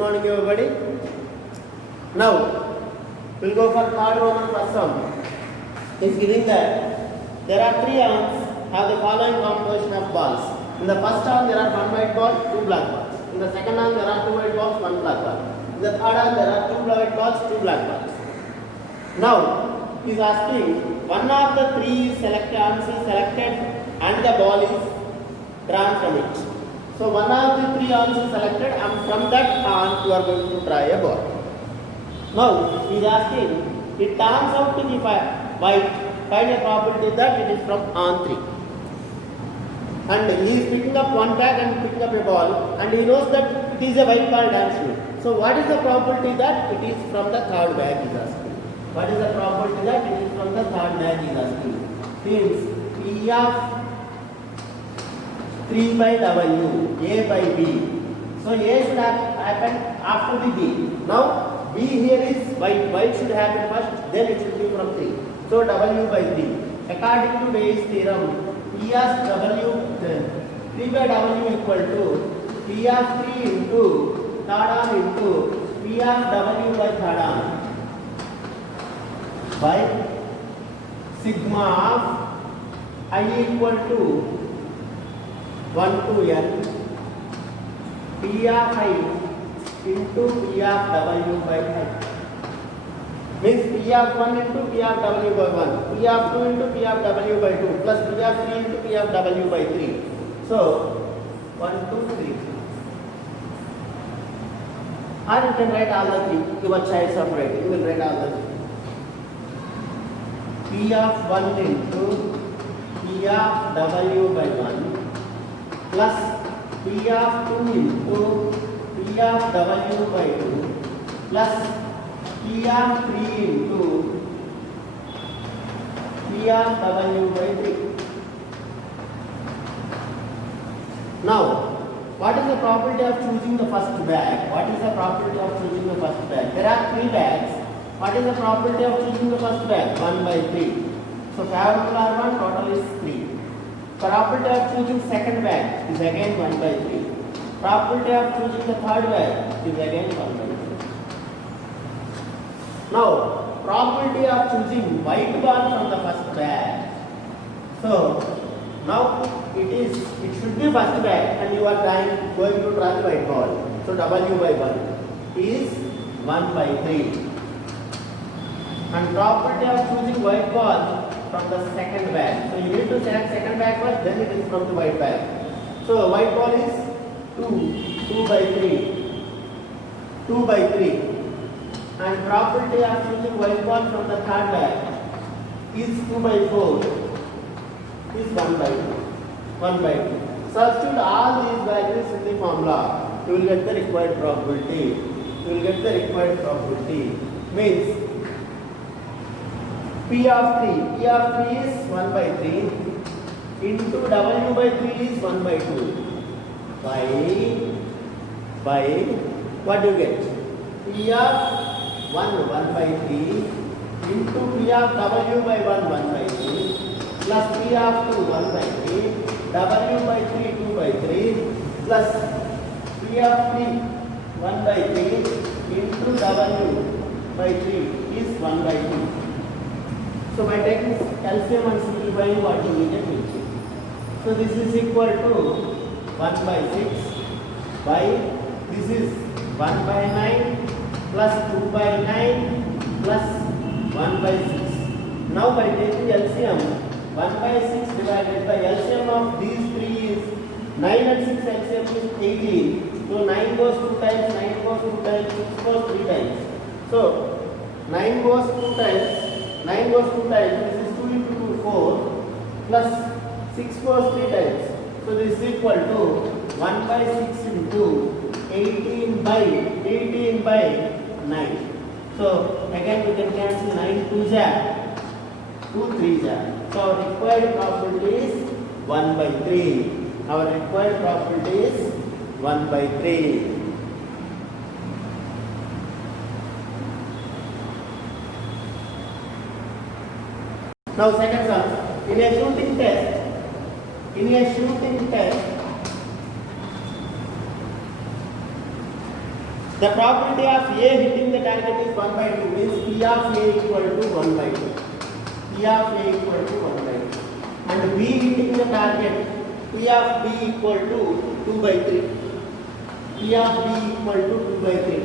morning everybody. Now we'll go for third Roman first sum. It's giving that there are three arms have the following composition of balls. In the first arm there are one white ball, two black balls. In the second arm there are two white balls, one black ball. In the third arm there are two white balls, two black balls. Now he is asking one of the three arms is selected and the ball is drawn from it. So one of the three arms is selected and from that arm you are going to try a ball. Now he is asking, it turns out to be white, find a probability that it is from arm 3. And he is picking up one bag and picking up a ball and he knows that it is a white ball dancing. So what is the probability that it is from the third bag he is asking? What is the probability that it is from the third bag he is asking? Means P of 3 by W, A by B. So A should happen after the B. Now B here is white. White should happen first, then it should be from 3. So W by 3. According to Bayes' theorem, P of W, 3 by W equal to P of 3 into third arm into P of W by third arm by sigma of I equal to 1 to N P of I into P of W by I. Means P of 1 into P of W by 1, P of 2 into P of W by 2, plus P of 3 into P of W by 3. So 1, 2, 3. Or you can write all the three. Your choice of writing. You will write all the three. P of 1 into P of W by 1 plus P of 2 into P of W by 2 plus P of 3 into P of W by 3. Now, what is the probability of choosing the first bag? What is the probability of choosing the first bag? There are 3 bags. What is the probability of choosing the first bag? 1 by 3. So favorable R1 total is 3. Probability of choosing second bag is again 1 by 3. Probability of choosing the third bag is again 1 by 3. Now, probability of choosing white ball from the first bag. So now it should be first bag and you are going to try the white ball. So W by 1 is 1 by 3. And probability of choosing white ball from the second bag. So you need to select second bag first, then it is from the white bag. So white ball is 2 by 3. 2 by 3. And probability of choosing white ball from the third bag is 2 by 4 is 1 by 2. 1 by 2. Substitute all these values in the formula. You will get the required probability. You will get the required probability. Means P of 3 is 1 by 3 into W by 3 is 1 by 2 by what do you get? P of 1 by 3 into P of W by 1 by 3 plus P of 2 1 by 3 W by 3 2 by 3 plus P of 3 1 by 3 into W by 3 is 1 by 2. So by taking LCM and simplifying, what you will get? So this is equal to 1 by 6 by this is 1 by 9 plus 2 by 9 plus 1 by 6. Now by taking LCM, 1 by 6 divided by LCM of these three is 9 and 6 LCM is 18. So 9 goes 2 times, 9 goes 2 times, 6 goes 3 times. So 9 goes 2 times. 9 goes 2 times, this is 2 into 2, 4, plus 6 goes 3 times. So this is equal to 1 by 6 into 18 by 9. So again we can cancel 9 2 ja, 2 3 ja. So our required probability is 1 by 3. Our required probability is 1 by 3. Now second sum, in a shooting test, The probability of A hitting the target is 1 by 2, means P of A equal to 1 by 2. P of A equal to 1 by 2. And B hitting the target, P of B equal to 2 by 3. P of B equal to 2 by 3.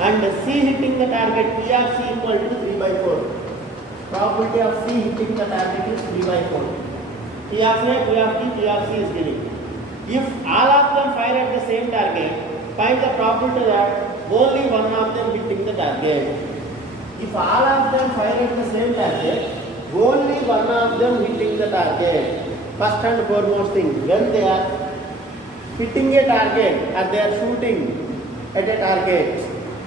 And C hitting the target, P of C equal to 3 by 4. Probability of C hitting the target is 3 by 4. P of A, P of B, P of C is given. If all of them fire at the same target, find the probability that only one of them hitting the target. If all of them fire at the same target, only one of them hitting the target. First and foremost thing, when they are hitting a target or they are shooting at a target,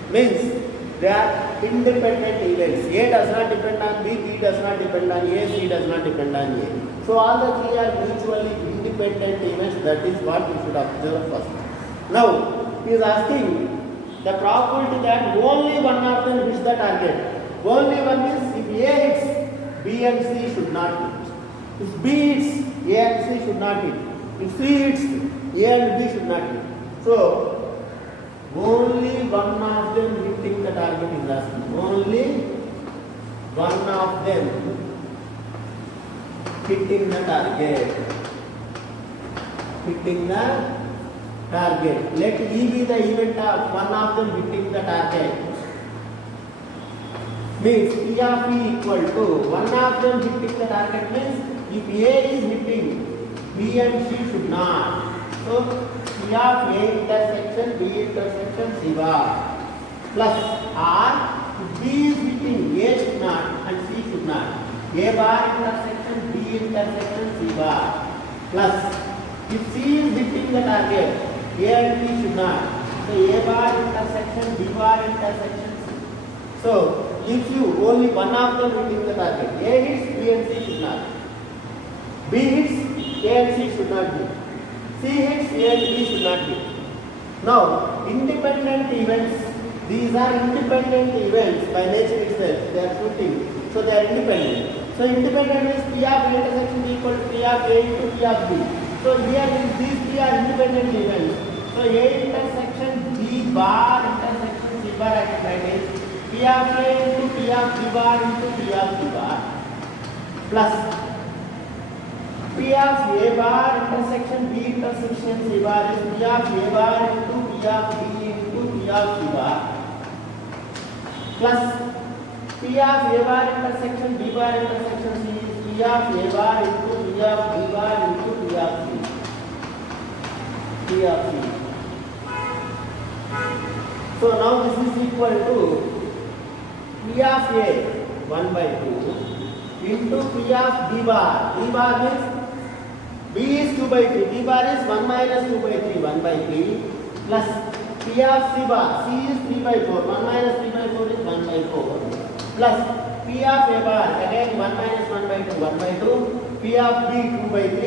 means they are independent events. A does not depend on B, B does not depend on A, C does not depend on A. So all the three are mutually independent events. That is what we should observe first. Now he is asking the probability that only one of them hits the target. Only one means if A hits, B and C should not hit. If B hits, A and C should not hit. If C hits, A and B should not hit. So only one of them hitting the target is asking. Only one of them hitting the target. Hitting the target. Let E be the event of one of them hitting the target. Means P of E equal to one of them hitting the target means if A is hitting, B and C should not. So P of A intersection B intersection C bar plus R if B is hitting A should not and C should not. A bar intersection B intersection C bar plus if C is hitting the target A and B should not. So A bar intersection B bar intersection C. So if you only one of them hitting the target, A hits, B and C should not. B hits, A and C should not hit. C hits, A and B should not hit. Now, independent events, these are independent events by nature itself. They are shooting, so they are independent. So independent means P of A intersection is equal to P of A into P of B. So here these three are independent events. So A intersection B bar intersection C bar at advantage. P of A into P of B bar into P of C bar plus P of A bar intersection B intersection C bar is P of A bar into P of B into P of C bar plus P of A bar intersection B bar intersection C is P of A bar into P of B bar into P of C. P of C. So now this is equal to P of A 1 by 2 into P of B bar. B bar means B is 2 by 3. B bar is 1 minus 2 by 3. 1 by 3 plus P of C bar. C is 3 by 4. 1 minus 3 by 4 is 1 by 4 plus P of A bar. Again 1 minus 1 by 2. 1 by 2. P of B 2 by 3.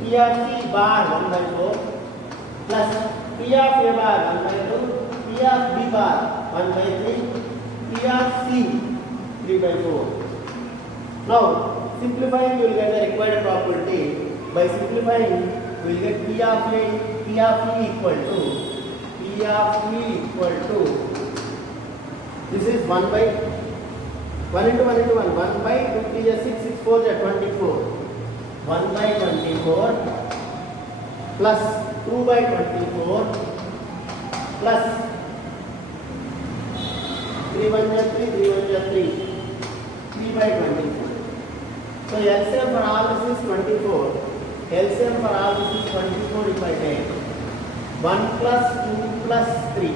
P of C bar 1 by 4 plus P of A bar 1 by 2. P of B bar 1 by 3. P of C 3 by 4. Now simplifying you will get the required property. By simplifying we will get P of A, P of E equal to this is 1 by 1 into 1 into 1 1 by 2 3 is 6 6 4 is 24 1 by 24 plus 2 by 24 plus 3 1 is 3 3 1 is 3 3 by 24. So LCM for all this is 24. LCM for all this is 24 if I take 1 plus 2 plus 3.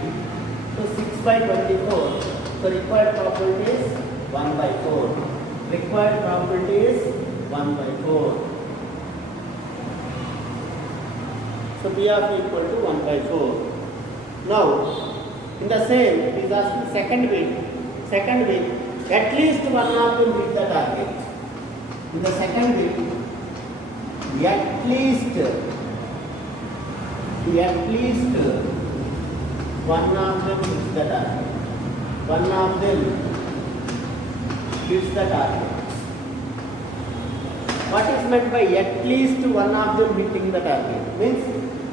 So 6 by 24. So required property is 1 by 4. Required property is 1 by 4. So P of E equal to 1 by 4. Now in the same it is asking second bit at least one of them hit the target. In the second bit at least one of them hits the target. One of them hits the target. What is meant by at least one of them hitting the target? Means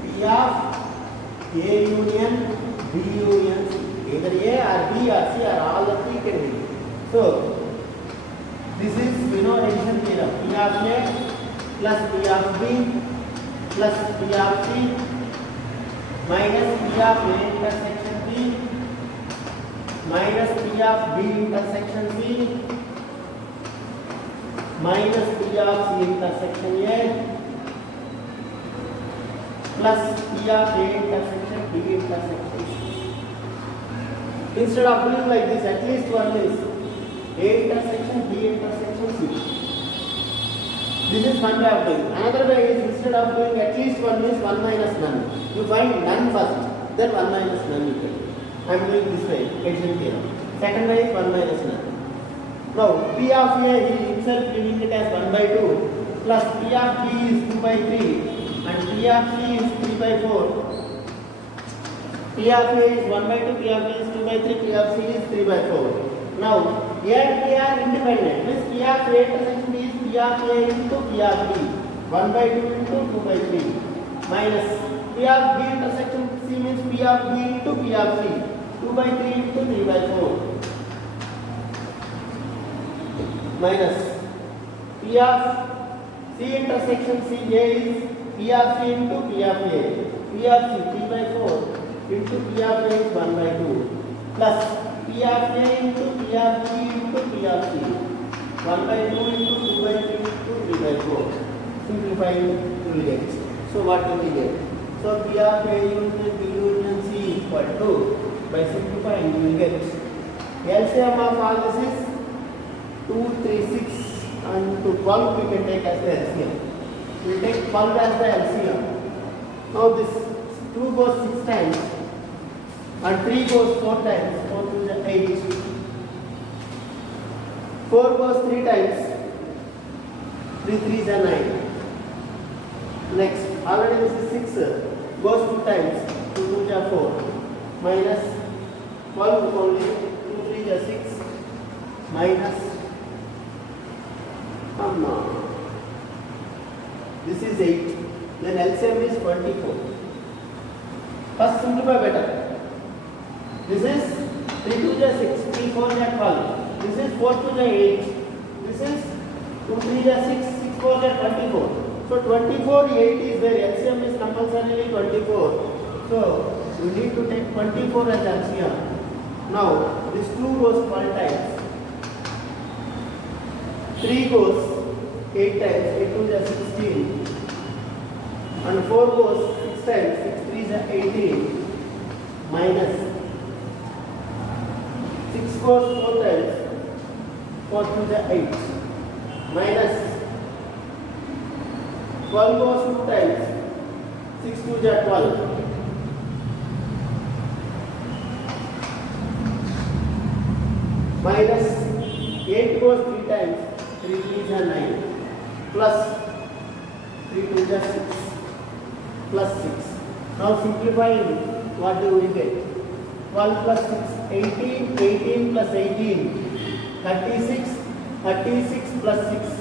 P of A union B union C. Either A or B or C or all the three can be. So this is Vinod addition theorem. P of A plus P of B plus P of C minus P of A intersection B minus P of B intersection C minus P of C intersection A plus P of A intersection B intersection C. Instead of doing like this, at least one is A intersection B intersection C. This is one way of doing. Another way is instead of doing at least one is 1 minus none. You find none first, then 1 minus none you can. I am doing this way, addition theorem. Second way is 1 minus none. Now P of A is itself giving it as 1 by 2 plus P of B is 2 by 3 and P of C is 3 by 4. P of A is 1 by 2, P of B is 2 by 3, P of C is 3 by 4. Now A and P are independent. Means P of A intersection is P of A into P of B. 1 by 2 into 2 by 3 minus P of B intersection C means P of B into P of C. 2 by 3 into 3 by 4 minus P of C intersection C A is P of C into P of A. P of C 3 by 4 into P of A is 1 by 2 plus P of A into P of B into P of C 1 by 2 into 2 by 3 into 3 by 4. Simplifying you will get. So what do we get? So P of A union B union C equal to, by simplifying you will get LCM of all this is 2, 3, 6 and to 12 we can take as the LCM. We will take 12 as the LCM. Now this 2 goes 6 times and 3 goes 4 times. 4 to the 8. 4 goes 3 times. 3 3s are 9. Next, already this is 6 goes 2 times. 2 2s are 4 minus 12 only. 2 3s are 6 minus this is 8. Then LCM is 24. First simplify better. This is 3 2 is 6, 3 4 is 12. This is 4 2 is 8. This is 2 3 is 6, 6 4 is 24. So 24, 8 is there. LCM is compulsorily 24. So you need to take 24 as LCM. Now this 2 goes 12 times. 3 goes 8 times. 8 2 is 16. And 4 goes 6 times. 6 3 is 18. Minus 6 goes 4 times. 4 2 is 8. Minus 12 goes 2 times. 6 2 is 12. Minus 8 goes 3 times. 3 3 is 9. Plus 3 2 is 6. Plus 6. Now simplifying, what do we get? 12 plus 6, 18, 18 plus 18, 36, 36 plus 6,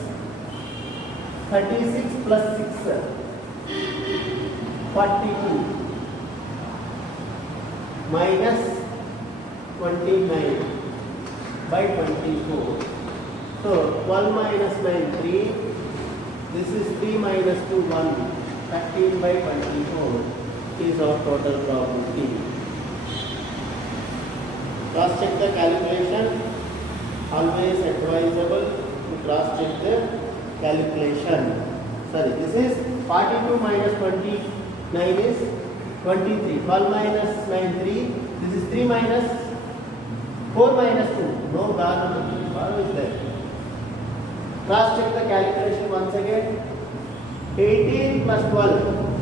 36 plus 6, 42, minus 29 by 24. So 12 minus 9, 3, this is 3 minus 2, 1, 13 by 24 is our total probability. Cross check the calculation. Always advisable to cross check the calculation. Sorry, this is 42 minus 29 is 23. 12 minus 9, 3. This is 3 minus 4 minus 2. No borrow is there. Cross check the calculation once again. 18 plus 12.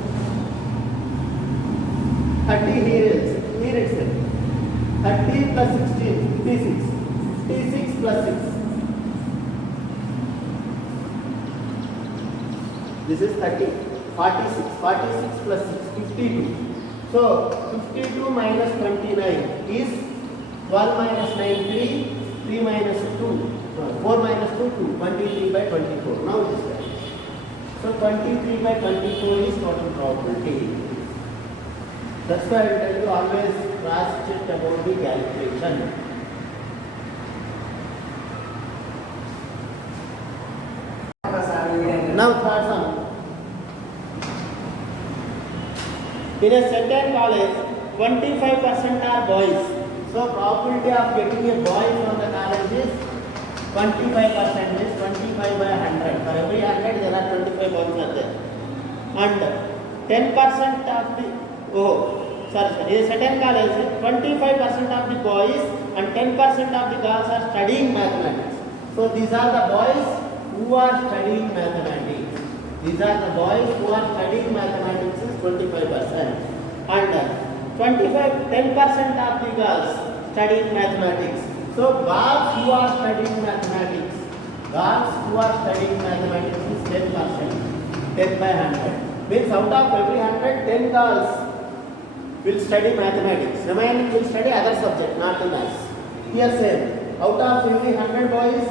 30 here itself. 30 plus 16, 56. 56 plus 6. This is 30. 46. 46 plus 6, 52. So 52 minus 29 is 12 minus 9, 3. 3 minus 2. 4 minus 2, 2. 23 by 24. Now it is there. So 23 by 24 is total probability. That's why I will tell you always cross-check about the calculation. Now third sum. In a certain college, 25% are boys. So probability of getting a boy from the college is 25%, is 25 by 100. For every 100 there are 25 boys are there. And 10% of the, in a certain college, 25% of the boys and 10% of the girls are studying mathematics. So these are the boys who are studying mathematics. These are the boys who are studying mathematics is 25%. And 10% of the girls studying mathematics. So girls who are studying mathematics, is 10%. 10 by 100. Means out of every 100, 10 girls will study mathematics. Remaining will study other subject, not the maths. Here same. Out of every 100 boys,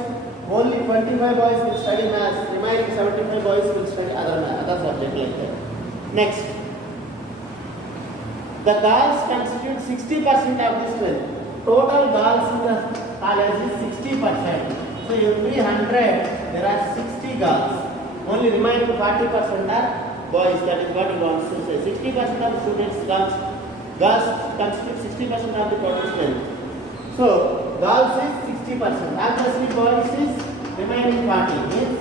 only 25 boys will study maths. Remaining 75 boys will study other subject like that. Next. The girls constitute 60% of the strength. Total girls in the college is 60%. So every 100 there are 60 girls. Only remaining 40% are boys. That is what he wants to say. 60% of students girls constitute 60% of the total strength. So girls is 60%. Obviously boys is remaining 40. Means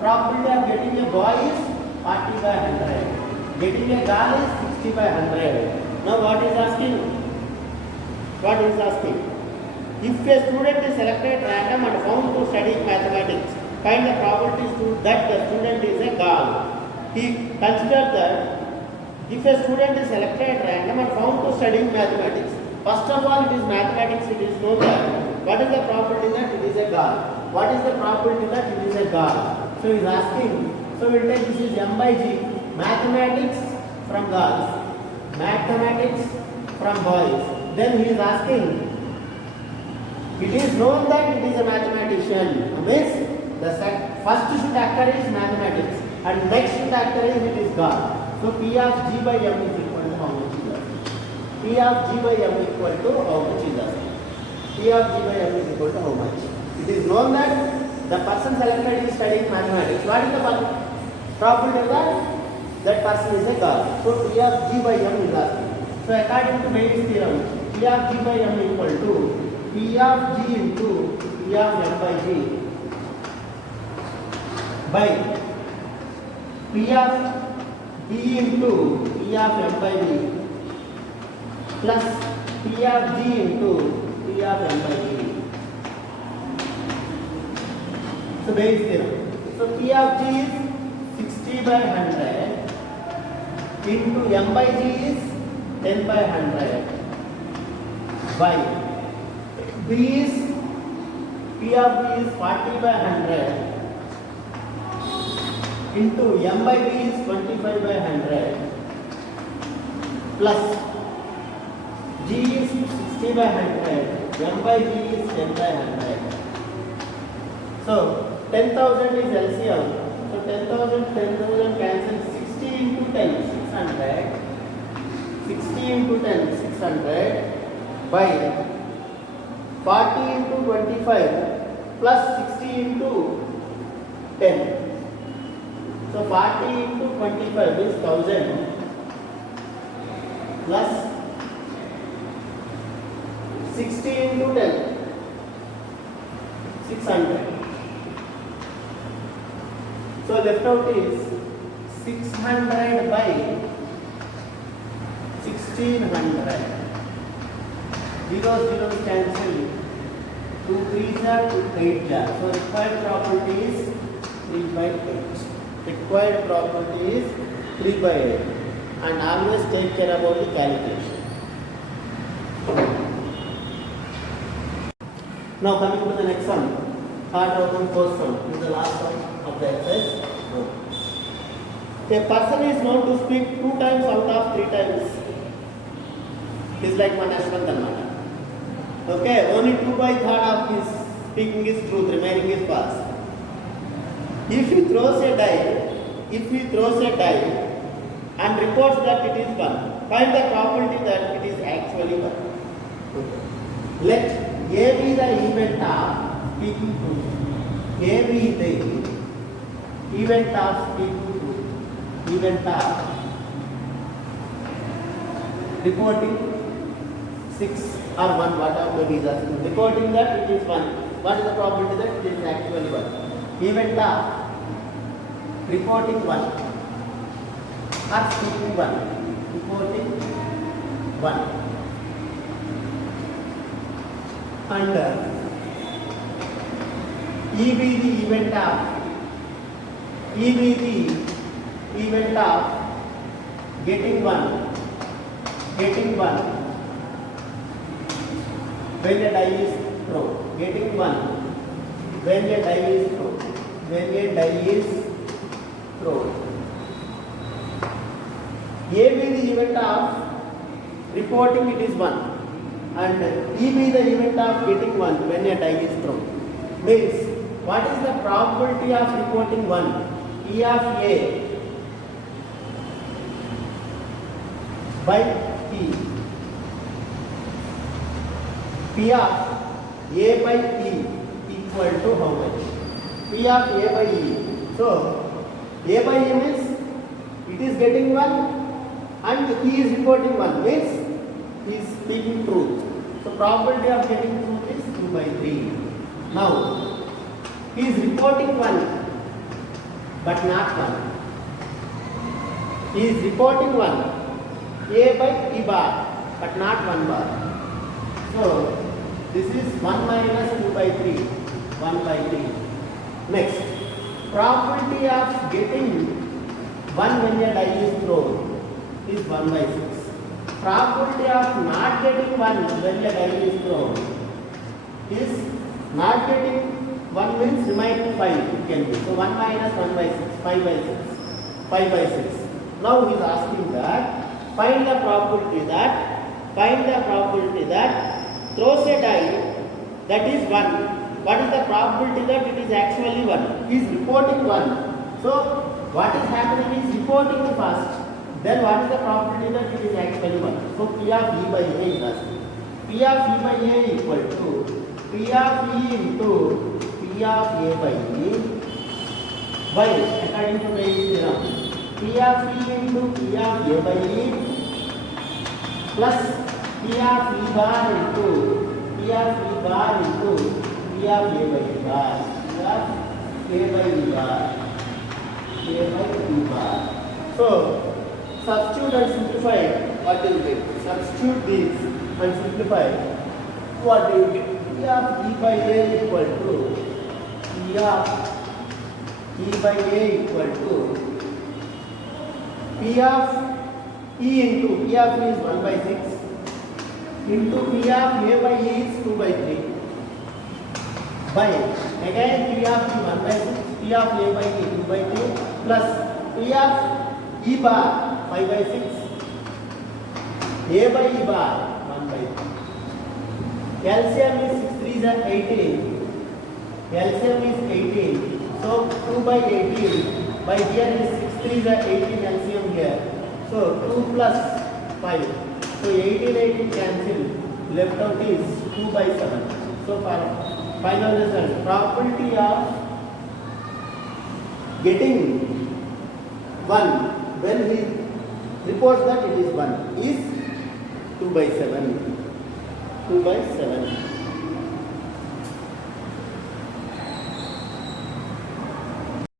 probability of getting a boy is 40 by 100. Getting a girl is 60 by 100. Now what is asking? If a student is selected at random and found to study mathematics, find the probability that the student is a girl. He considers that if a student is selected at random and found to study mathematics, first of all it is mathematics, it is known that what is the probability that it is a girl? What is the probability that it is a girl? So he is asking, so we will take this is M by G, mathematics from girls, mathematics from boys. Then he is asking, it is known that it is a mathematician. Means the first should occur is mathematics and next should occur is it is girl. So P of G by M is equal to how much is that? P of G by M equal to how much is that? P of G by M is equal to how much? It is known that the person selected is studying mathematics. What is the probability that that person is a girl? So P of G by M is asking. So according to Bayes' theorem, P of G by M equal to P of G into P of M by G by P of B into P of M by B plus P of G into P of M by G. So Bayes' theorem. So P of G is 60 by 100 into M by G is 10 by 100 by B is P of B is 40 by 100 into M by B is 25 by 100 plus G is 60 by 100, M by G is 10 by 100. So 10,000 is LCM. So 10,000 cancel. 60 into 10, 600. 60 into 10, 600 by 40 into 25 plus 60 into 10. So 40 into 25 is 1000 plus 60 into 10, 600. So left out is 600 by 1600. 0 0 cancel. 2 3s are 2 8s are. So required property is 3 by 8. Required property is 3 by 8. And always take care about the calculation. Now coming to the next one. Third out of first one is the last one of the exercise. A person is known to speak 2 times out of 3 times. Is like one Ashwant Anmata. Okay, only 2 by 3rd of his speaking is truth, remaining is false. If he throws a die and reports that it is 1, Find the probability that it is actually 1. Let A be the event of speaking truth. A be the event of speaking truth. Event of reporting 6 or 1, whatever the is asking. Reporting that it is 1. What is the probability that it is actually 1? Event of reporting 1 or speaking 1. Reporting 1. And E be the event of getting 1 when the die is thrown. Getting 1 when the die is thrown. When the die is thrown. A be the event of reporting it is 1 and E be the event of getting 1 when a die is thrown. Means what is the probability of reporting 1? P of A by P. P of A by E equal to how much? P of A by E. So A by E means it is getting 1 and he is reporting 1, means he is speaking truth. So probability of getting truth is 2 by 3. Now he is reporting 1 but not 1. He is reporting 1 A by E bar but not 1 bar. So this is 1 minus 2 by 3. 1 by 3. Next, probability of getting 1 when a die is thrown is 1 by 6. Probability of not getting 1 when a die is thrown is not getting 1 means remaining 5 it can be. So 1 minus 1 by 6, 5 by 6. 5 by 6. Now he is asking that find the probability that throws a die that is 1. What is the probability that it is actually 1? He is reporting 1. So what is happening is reporting first. Then what is the probability that it is actually 1? So P of E by A is asking. P of E by A equal to P of E into P of A by E. Why? According to Bayes' theorem. P of E into P of A by E plus P of E bar into P of E bar into P of A by E bar. P of A by E bar. A by E bar. So substitute and simplify. What do you get? Substitute these and simplify. What do you get? P of E by A equal to P of E by A equal to P of E into P of E is 1 by 6 into P of A by E is 2 by 3 by again P of E 1 by 6, P of A by E 2 by 3 plus P of E bar 5 by 6, A by E bar 1 by 3. LCM is 6 3s are 18. LCM is 18. So 2 by 18 by here is 6 3s are 18 LCM here. So 2 plus 5. So 18 cancel. Left out is 2 by 7. So for final result, probability of getting 1 when he reports that it is 1 is 2 by 7. 2 by 7.